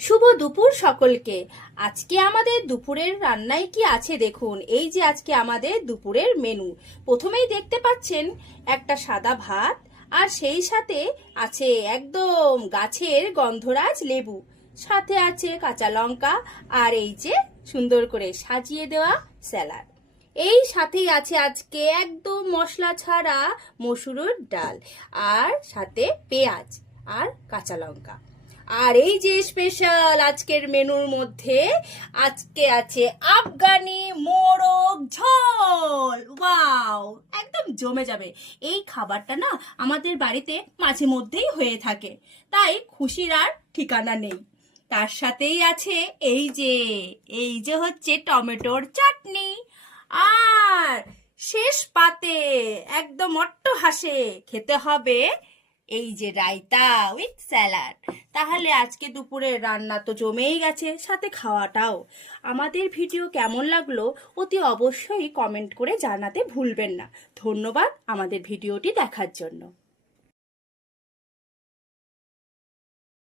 শুভ দুপুর সকলকে। আজকে আমাদের দুপুরের রান্নায় কি আছে দেখুন। এই যে আজকে আমাদের দুপুরের মেনু, প্রথমেই দেখতে পাচ্ছেন একটা সাদা ভাত, আর সেই সাথে আছে একদম গাছের গন্ধরাজ লেবু, সাথে আছে কাঁচা লঙ্কা, আর এই যে সুন্দর করে সাজিয়ে দেওয়া স্যালাড। এই সাথেই আছে আজকে একদম মশলা ছাড়া মসুরের ডাল, আর সাথে পেঁয়াজ আর কাঁচা লঙ্কা। আর এই যে স্পেশাল আজকের মেনুর মধ্যে আজকে আছে আফগানি মোরগ ঝোল। ওয়াও, একদম জমে যাবে। এই খাবারটা না আমাদের বাড়িতে মাঝে মধ্যেই হয়ে থাকে, তাই খুশির আর ঠিকানা নেই। তার সাথেই আছে এই যে হচ্ছে টমেটোর চাটনি, আর শেষ পাতে একদম অট্টহাসে খেতে হবে এই যে রায়তা উইথ স্যালাড। তাহলে আজকে দুপুরের রান্না তো জমেই গেছে, সাথে খাওয়াটাও। আমাদের ভিডিও কেমন লাগলো অতি অবশ্যই কমেন্ট করে জানাতে ভুলবেন না। ধন্যবাদ আমাদের ভিডিওটি দেখার জন্য।